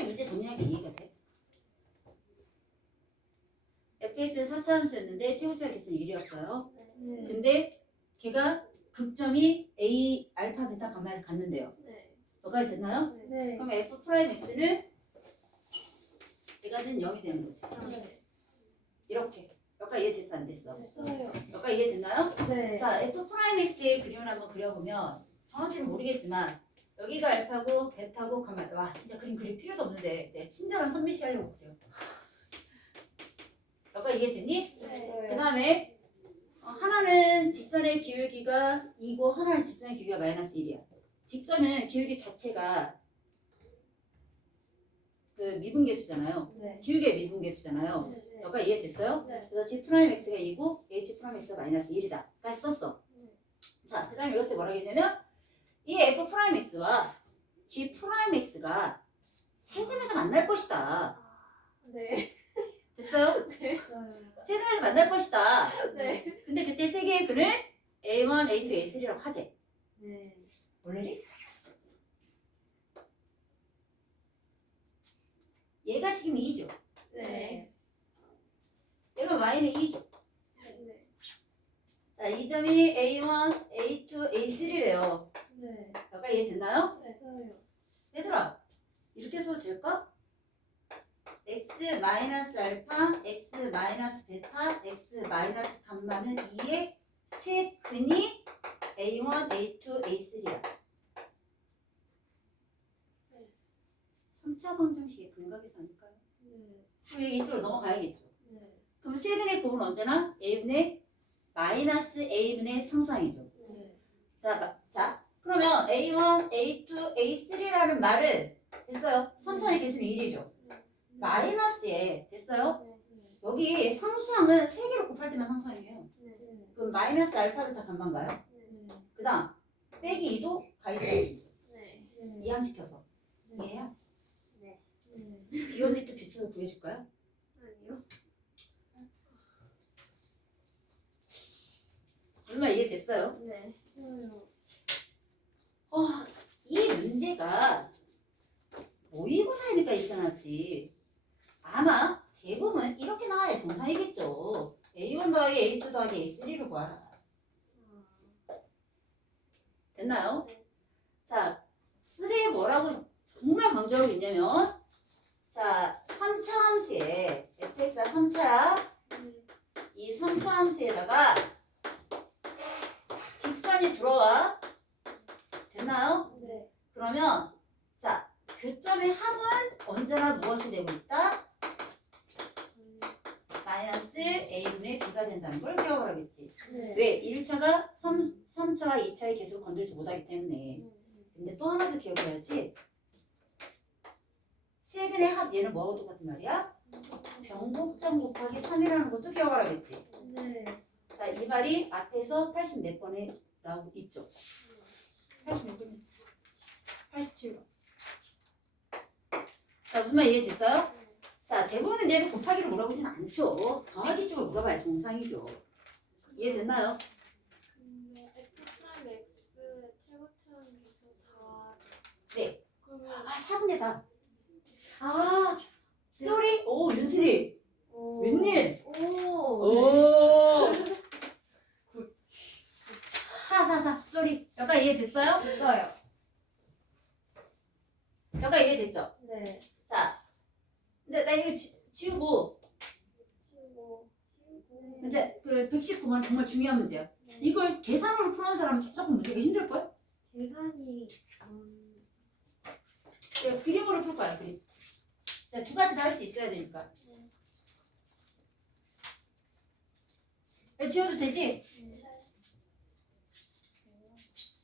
선생님 문제 정리한 게 이해가 돼? fx는 4차 함수였는데 최고차 계수는 1이었어요. 네. 근데 걔가 극점이 a 알파 베타 감마에서 갔는데요. 네. 여기까지 됐나요? 네. 그럼 f 프라임 x는 얘가는 0이 되는 거지. 네. 이렇게. 여기까지 이해됐어 안 됐어? 됐어요. 여기까지 이해됐나요? 네. 자 f 프라임 x의 그림을 한번 그려보면 정확히는 모르겠지만 여기가 알파고 베타고 감마 와 진짜 그림 그릴 필요도 없는데 내 친절한 선미 씨 하려고 그래요. 여기까지 이해됐니? 네. 그 다음에 하나는 직선의 기울기가 2고 하나는 직선의 기울기가 마이너스 1이야. 직선은 기울기 자체가 그 미분계수잖아요. 네. 기울기의 미분계수잖아요. 네. 네. 여기까지 이해됐어요? 네. 그래서 g 프라임 x가 2고 h 프라임 x가 마이너스 1이다. 까지 썼어. 음. 자, 그 다음에 때 뭐라고 했냐면 이 f 프라임 x와 g 프라임 x가 세점에서 만날 것이다. 네. 됐어요? 됐어요. 세점에서 만날 것이다. 네. 근데 그때 세 개의 근을 A1, A2, A3라고 하재. 네. 원래리? 얘가 지금 2죠. 네. 얘가 Y는 2죠. 네. 자, 이 점이 A1, A2, A3래요. 네. 아까 이해됐나요? 됐어요. 얘들아, 이렇게 써도 될까? x 마이너스 알파, x 마이너스 베타, x 마이너스 감마는 2의 세 근이 A1, A2, A3야. 네. 3차 방정식의 근각에서 아닐까요? 네. 그럼 여기 이쪽으로 넘어가야겠죠. 네. 그럼 세 근의 곱은 언제나 A분의 마이너스 A분의 상수항이죠. 네. 자, 그러면 A1, A2, A3라는 말은 됐어요. 3차의 개수는 1이죠. 마이너스에 됐어요. 네. 여기 상수항은 3개로 곱할 때만 상수항이에요. 네. 그럼 마이너스 알파 베타 간만가요? 네. 그 다음 빼기 2도 가 있어야죠. 네. 이항시켜서. 이해해요? 네. 비올리트 비슷해서 구해줄까요? 아니요. 얼마 이해됐어요? 네. 어, 이 문제가 모의고사이니까 이렇게 나왔지. 아마 대부분 이렇게 나와야 정상이겠죠. A1 더하기 A2 더하기 A3로 구하라. 됐나요? 네. 자, 선생님이 뭐라고 정말 강조하고 있냐면 자, 3차 함수에 fx가 3차야. 네. 이 3차 함수에다가 직선이 들어와. 됐나요? 네. 그러면 자 교점의 합은 언제나 무엇이 되고 있다? 마이너스 a분의 b가 된다는 걸 기억하라겠지. 네. 왜? 1차가 3, 3차와 2차의 개수를 건들지 못하기 때문에. 근데 또 하나 더 기억해야지. 세근의 합 얘는 뭐하고 똑같은 말이야? 병곡점 곱하기 3이라는 것도 기억하라겠지. 네. 자, 이 말이 앞에서 80 몇 번에 나오고 있죠. 80몇 번이지? 87번. 자, 무슨 말 이해됐어요? 자, 대부분 이제 곱하기를 물어보진 않죠. 더하기 쪽을 물어봐야 정상이죠. 이해됐나요? 최고점에서 4. 네. 아, 4분의 아, 쏘리? 오, 윤슬이. 오. 웬일? 오. 오. 굿. 4, 4, 4. 쏘리. 여기까지 이해됐어요? 됐어요. 여기까지 이해 됐죠? 네. 자, 근데 나 이거 지, 지우고. 이제 그 119번 정말 중요한 문제야. 이걸 계산으로 푸는 사람은 조금 문제가 힘들걸? 계산이 음, 내가 그림으로 풀 거야, 그림. 자, 두 가지 다 할 수 있어야 되니까. 야, 지워도 되지?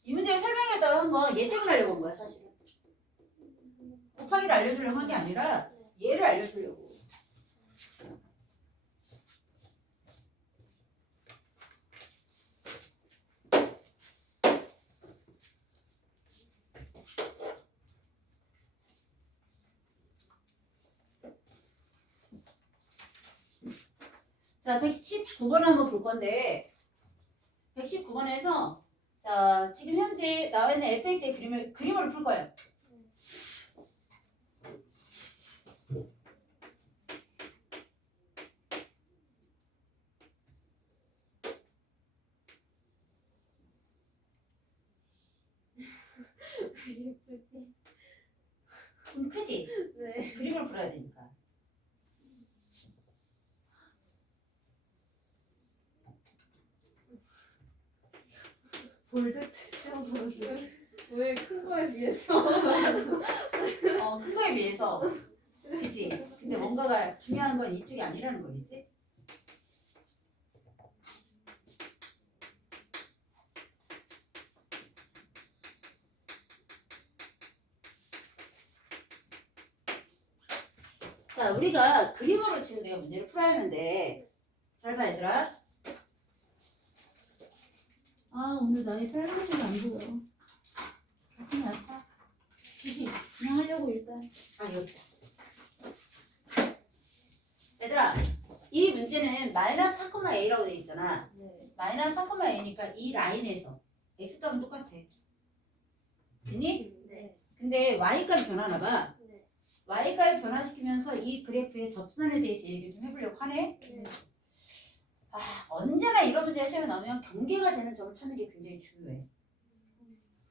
이 문제를 설명했다가 한번 예택을 하려고 온 거야, 사실은. 곱하기를 알려주려고 한 게 아니라 얘를 알려주려고. 자, 119번 한번 볼 건데, 119번에서, 자, 지금 현재 나와 있는 fx의 그림을, 그림으로 풀 거예요. 했지? 네. 그림을 풀어야 되니까. 볼드 시험은 왜큰 거에 비해서? 어, 큰 거에 비해서. 그치? 근데 뭔가가 중요한 건 이쪽이 아니라는 거겠지? 자, 우리가 그림으로 지금 내가 문제를 풀어야 하는데, 잘 봐, 얘들아. 아, 오늘 나의 빨간색이 안 보여. 가슴이 아파. 그냥 하려고 일단. 아, 여기 있다. 얘들아, 이 문제는 마이너스 4,a라고 돼 있잖아. 네. 마이너스 4,a니까 이 라인에서 x값은 똑같아. 됐니? 네. 근데 y값이 변하나 봐. 네. y값을 변화시키면서 이 그래프의 접선에 대해서 얘기를 좀 해보려고 하네. 네. 아, 언제나 이런 문제가 시험에 나오면 경계가 되는 점을 찾는 게 굉장히 중요해.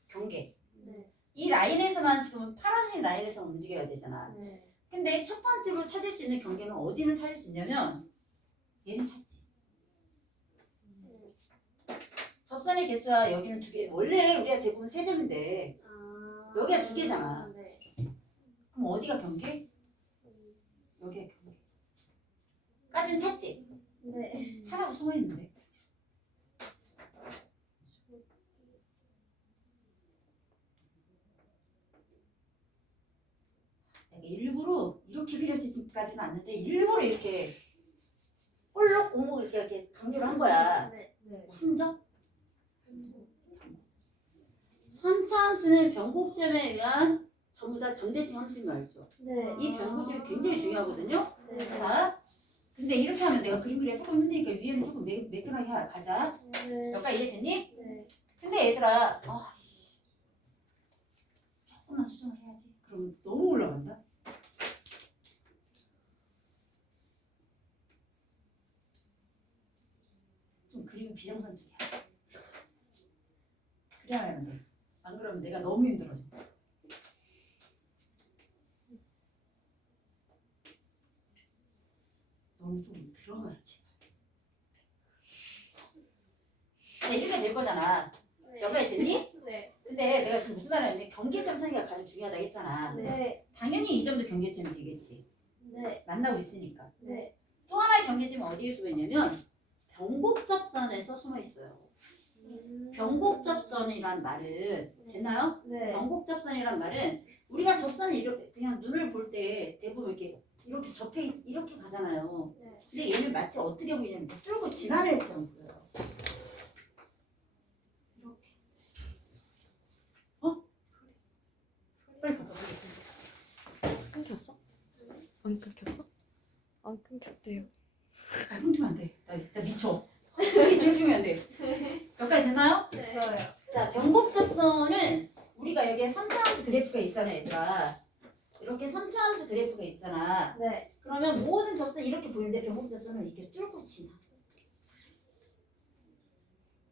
경계. 네. 이 라인에서만 지금 파란색 라인에서 움직여야 되잖아. 네. 근데 첫 번째로 찾을 수 있는 경계는 어디는 찾을 수 있냐면 얘는 찾지. 접선의 개수야 여기는 두 개. 원래 우리가 대부분 세 점인데 아. 여기가 두 개잖아. 네. 그럼 어디가 경계? 여기가 경계. 까지는 찾지. 네. 하나가 숨어 있는데. 내가 일부러 이렇게 그려지지까지는 않는데 일부러 이렇게 볼록 오목 이렇게, 이렇게 강조를 한 거야. 네. 네. 무슨 점? 선차함수는 변곡점에 의한 전부 다 정대칭 함수인 거 알죠? 네. 이 변곡점이 굉장히 중요하거든요. 네. 자, 근데 이렇게 하면 내가 그림 그리기가 조금 힘드니까 위에는 조금 매, 매끈하게 하- 가자. 네. 여기까지 이해됐니? 네. 근데 얘들아, 아, 씨. 조금만 수정을 해야지. 그럼 너무 올라간다. 좀 그림이 비정상적이야. 그래야 하는데. 안 그러면 내가 너무 힘들어져. 너무 좀 들어가야지. 자, 이렇게 될 거잖아. 여기까지 됐니? 네. 근데 내가 지금 무슨 말을 하냐면 경계점 차이가 가장 중요하다 했잖아. 네. 당연히 이 점도 경계점이 되겠지. 네. 만나고 있으니까. 네. 또 하나의 경계점이 어디에 숨어 있냐면 변곡접선에서 숨어 있어요. 음. 변곡접선이란 말은 됐나요? 네. 변곡접선이란 말은 우리가 접선을 이렇게 그냥 눈을 볼 때 대부분 이렇게 이렇게 접해 있- 이렇게 가잖아요. 네. 근데 얘는 마치 어떻게 보이냐면 뚫고 지나는 애처럼 보여요. 이렇게. 어? 빨리 봐봐. 끊겼어? 안 끊겼어? 안 끊겼대요. 아, 끊기면 안 돼. 나, 나 미쳐. 이게 제일 중요한데. 여기까지 되나요? 됐어요. 자, 변곡접선은 우리가 여기에 3차함수 그래프가 있잖아, 얘들아. 이렇게 3차함수 그래프가 있잖아. 네. 그러면 모든 접선 이렇게 보이는데 변곡접선은 이렇게 뚫고 지나.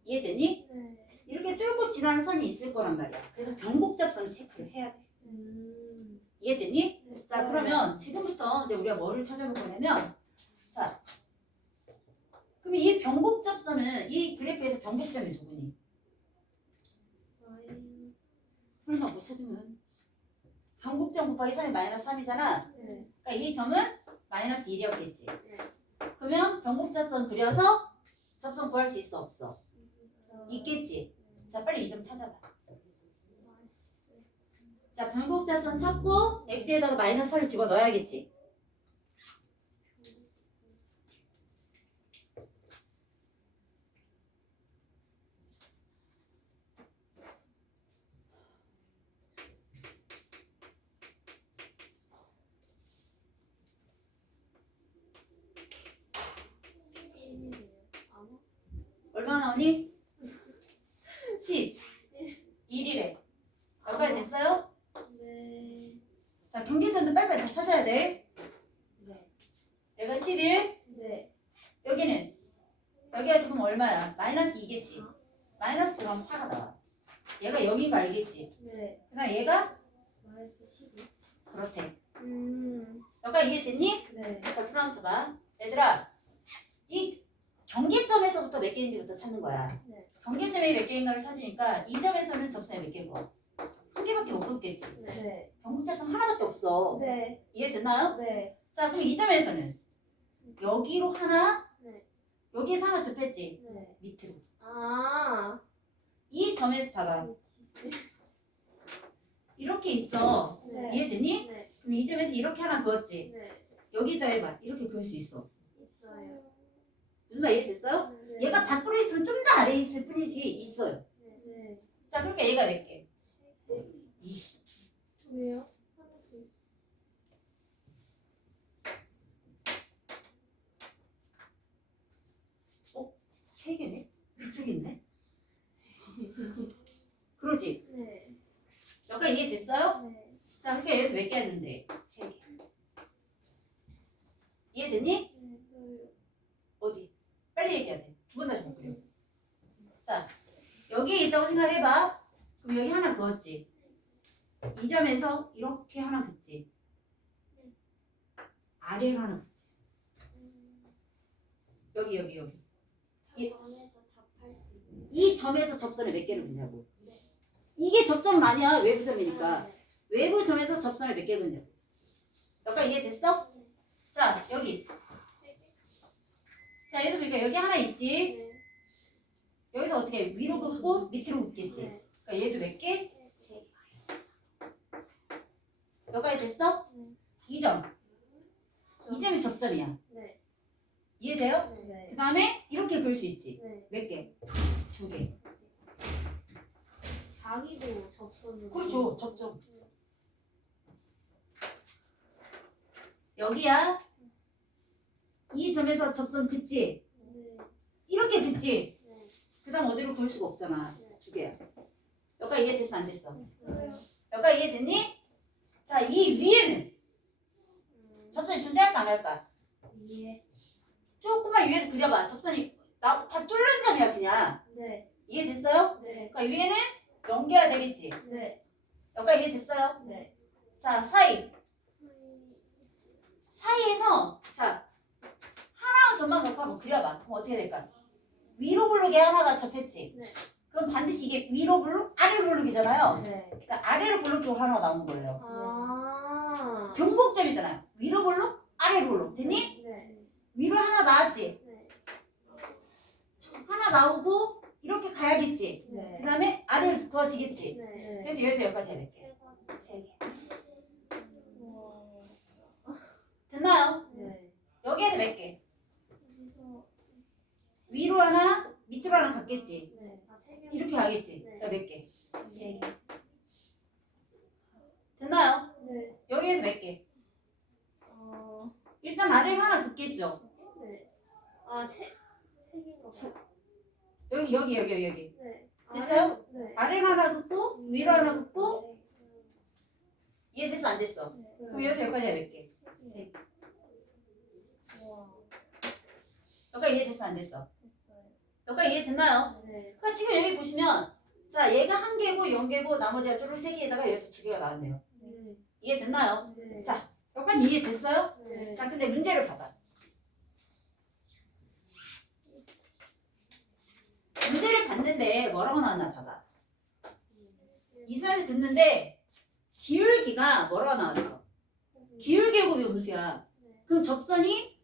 이해되니? 네. 이렇게 뚫고 지나는 선이 있을 거란 말이야. 그래서 변곡접선을 체크를 해야 돼. 음. 이해되니? 네. 자, 그러면 지금부터 이제 우리가 뭐를 찾아볼 거냐면, 자, 그럼 이 변곡접선은 이 그래프에서 변곡점이 누구니? 와인. 설마 못 찾으면 변곡점 곱하기 3이 마이너스 3이잖아. 네. 그러니까 이 점은 마이너스 1이었겠지. 네. 그러면 변곡접선 그려서 접선 구할 수 있어 없어? 있겠지. 자, 빨리 이 점 찾아봐. 자, 변곡접선 찾고 x에다가 마이너스 4를 집어 넣어야겠지. 아마. 얼마 나오니? 10. 1이래. 여기까지 됐어요? 네. 자, 경계선도 빨리빨리 다 찾아야 돼. 네. 내가 11, 네. 여기는 여기가 지금 얼마야? 마이너스 2겠지. 마이너스 들어가면 4가 나와. 얘가 0인 거 알겠지? 네. 그다음 얘가 마이너스 12. 그렇대. 여기까지 이해됐니? 네. 자, 그 다음부터 봐. 얘들아, 이 경계점에서부터 몇 개인지부터 찾는 거야. 네. 경계점이 몇 개인가를 찾으니까 이 점에서는 접선이 몇 개고? 네. 경국접선 하나밖에 없어. 네. 이해됐나요? 네. 자, 그럼 이 점에서는 여기로 하나, 네. 여기에서 하나 접했지. 네. 밑으로. 아. 이 점에서 봐봐. 이렇게 있어. 네. 이해됐니? 네. 그럼 이 점에서 이렇게 하나 그었지. 네. 여기다 해봐. 이렇게 그을 수 있어. 있어요. 무슨 말 이해됐어요? 네. 얘가 밖으로 있으면 좀 더 아래에 있을 뿐이지 있어요. 네. 자, 그러니까 얘가 몇 개? 이 왜요? 세 개네? 이쪽에 있네? 그러지? 네. 여기까지 이해됐어요? 네. 자, 그러니까 여기서 몇 개 하는데? 세 개. 이해됐니? 어디? 빨리 얘기해야 돼. 두 번 다시 못 그려. 자, 여기에 있다고 생각해봐. 그럼 여기 하나 그었지? 이 점에서 이렇게 하나 긋지? 아래로 하나 긋지? 여기, 여기, 여기. 이- 점에서 접선을 몇 개를 긋냐고. 이게 접점 아니야. 외부 점이니까. 외부 점에서 접선을 몇개 긋냐고. 여기까지 이해됐어? 자, 여기. 자, 여기서 보니까 여기 하나 있지? 네. 여기서 어떻게 해? 위로 긋고 밑으로 긋겠지? 네. 그러니까 얘도 몇 개? 여기까지 됐어? 네. 이 점. 이 점이 접점이야. 네. 이해돼요? 네. 그 다음에 이렇게 그을 수 있지. 네. 몇 개? 두 개. 자기도 접선을. 그렇죠. 접점. 여기야. 이 점에서 접점? 네. 이렇게? 네. 그 다음 어디로 그을 수가 없잖아. 두 개야. 여기까지 이해됐어? 안 됐어? 네. 여기까지 이해됐니? 자, 이 위에는 음, 접선이 존재할까 안 할까? 위에. 조금만 위에서 그려봐. 접선이 나, 다 뚫는 점이야 그냥. 네. 이해됐어요? 네. 그러니까 위에는 연계가 되겠지. 네. 여기까지 이해됐어요? 네. 자, 사이. 사이에서 자 하나 점만 놓고 한번 그려봐. 그럼 어떻게 될까? 위로 블록에 하나가 접했지. 네. 그럼 반드시 이게 위로 블록, 아래로 블록이잖아요. 네. 그러니까 아래로 블록 쪽으로 하나가 나오는 거예요. 아. 경곡점이잖아요. 위로 블록, 아래로 블록. 됐니? 네. 위로 하나 나왔지. 네. 하나 나오고 이렇게 가야겠지. 네. 그 다음에 아래로 그어지겠지. 네. 그래서 여기서 여기까지 해볼게. 세 개. 됐나요? 네. 여기에서 몇 개? 위로 하나, 밑으로 하나 갔겠지. 네. 아, 세 개. 이렇게 가겠지. 네. 그러니까 몇 개? 세 개. 됐나요? 네. 여기에서 몇 개? 어. 일단 아래로 하나 긋겠죠. 네. 아, 세, 세 개인가 봐요. 여기 여기 여기 여기 여기. 네. 됐어요? 네. 아래로 하나 긋고 위로 하나 긋고 이해됐어 안 됐어? 네. 그럼 여기서 여기까지 몇 개? 네. 우와. 여기까지 이해됐어 안 됐어? 여기까지 이해됐나요? 네. 그러니까 지금 여기 보시면 자 얘가 한 개고 영 개고 나머지가 뚜루 세 개에다가 여기서 두 개가 나왔네요. 네. 이해됐나요? 네. 자, 여기까지 이해됐어요? 네. 자 근데 문제를 봐봐. 문제를 봤는데 뭐라고 나왔나 봐봐. 이 사이즈 듣는데 기울기가 뭐라고 나왔어? 기울기 곱이 음수야. 그럼 접선이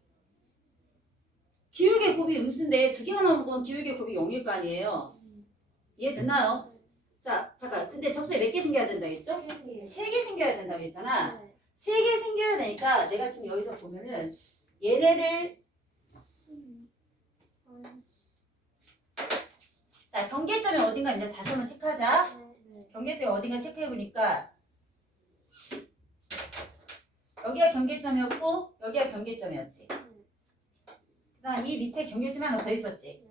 기울기 곱이 음수인데 두 개가 나오는 건 기울기 곱이 0일 거 아니에요. 이해됐나요? 자, 잠깐. 근데 접선이 몇개 생겨야 된다 했죠? 세 개 생겨야 된다고 했잖아. 네. 세개 생겨야 되니까 내가 지금 여기서 보면은 얘네를 자 경계점이 어딘가 이제 다시 한번 체크하자. 네. 경계점이 어딘가 체크해 보니까 여기가 경계점이었고 여기가 경계점이었지. 그다음 이 밑에 하나 더 있었지.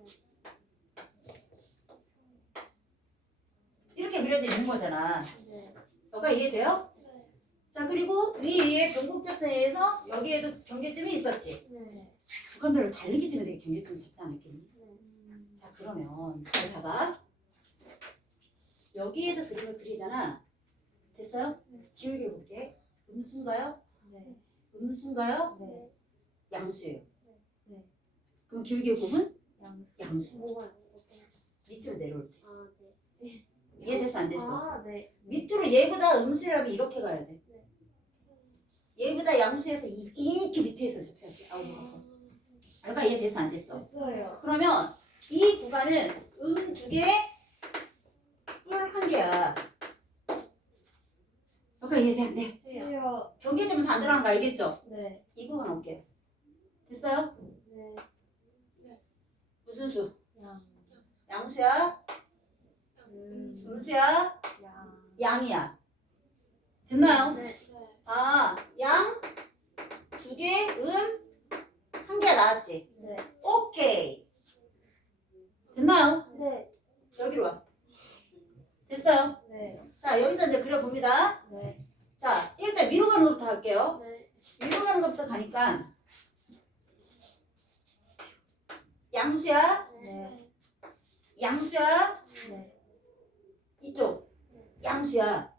이렇게 그려져 있는 거잖아. 네. 너가 이해돼요? 자 그리고 위에 변곡접선에서 여기에도 경계점이 있었지. 네. 구간별로 다르기 때문에 내가 경계점을 잡지 않았겠니? 네. 자 그러면 잘 봐봐. 여기에서 그림을 그리잖아. 됐어요? 네. 기울여 볼게. 음수인가요? 네. 음수인가요? 네. 양수예요. 네. 그럼 기울기의 곱은 양수. 양수. 뭐가 밑으로 내려올 때. 아 네. 이해됐어 안 됐어? 아 네. 밑으로 얘보다 음수라면 이렇게 가야 돼. 얘보다 양수에서 이- 이렇게 밑에서 접혀야지. 아우 아파. 아까 이해됐어 안 됐어? 됐어요. 그러면 이 구간은 음 두 개, 뿔한 개야. 아까 이해돼 안 돼? 해요. 경계점은 다안 들어간 거 알겠죠? 네. 이 구간 올게. 됐어요? 네. 무슨 수? 양. 양수야? 음. 음수야? 양. 양이야. 됐나요? 네. 아, 양, 두 개, 음, 한 개 나왔지? 네. 오케이. 됐나요? 네. 여기로 와. 됐어요? 네. 자, 여기서 이제 그려봅니다. 네. 자, 일단 위로 가는 것부터 할게요. 네. 위로 가는 것부터 가니까 양수야, 네. 양수야, 네. 이쪽 양수야.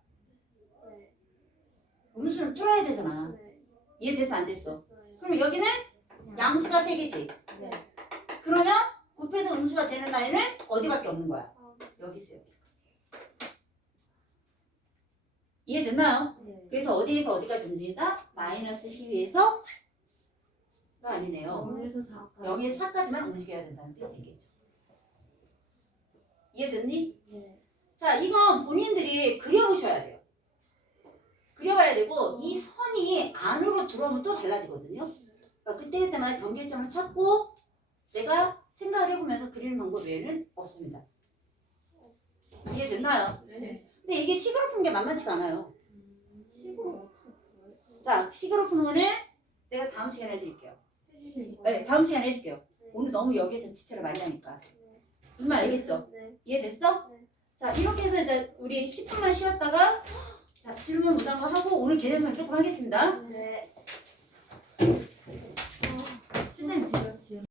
네. 음수는 뚫어야 되잖아. 네. 이해돼서 안 됐어? 됐어요. 그럼 여기는 양수가 세 개지. 네. 그러면 곱해서 음수가 되는 라인은 어디밖에 없는 거야? 아, 여기 있어 여기까지. 이해됐나요? 네. 그래서 어디에서 어디까지 움직인다? 마이너스 12에서 가 아니네요. 0에서 4. 0에서 4까지만 움직여야 된다는 뜻이 되겠죠. 이해됐니? 네. 자, 이건 본인들이 그려보셔야 돼요. 그려봐야 되고 이 선이 안으로 들어오면 또 달라지거든요. 그러니까 그때 그때마다 경계점을 찾고 내가 생각을 해보면서 그리는 방법 외에는 없습니다. 이해됐나요? 네. 근데 이게 식으로 푸는 게 만만치가 않아요. 식으로 어떻게 풀어요? 자, 식으로 푸는 거는 내가 다음 시간에 해드릴게요. 네, 다음 시간에 해줄게요. 오늘 너무 여기에서 지체를 많이 하니까. 무슨 말 알겠죠? 네. 이해됐어? 네. 자, 이렇게 해서 이제 우리 10분만 쉬었다가 자, 질문 무단거 하고 오늘 개념설 조금 하겠습니다. 네.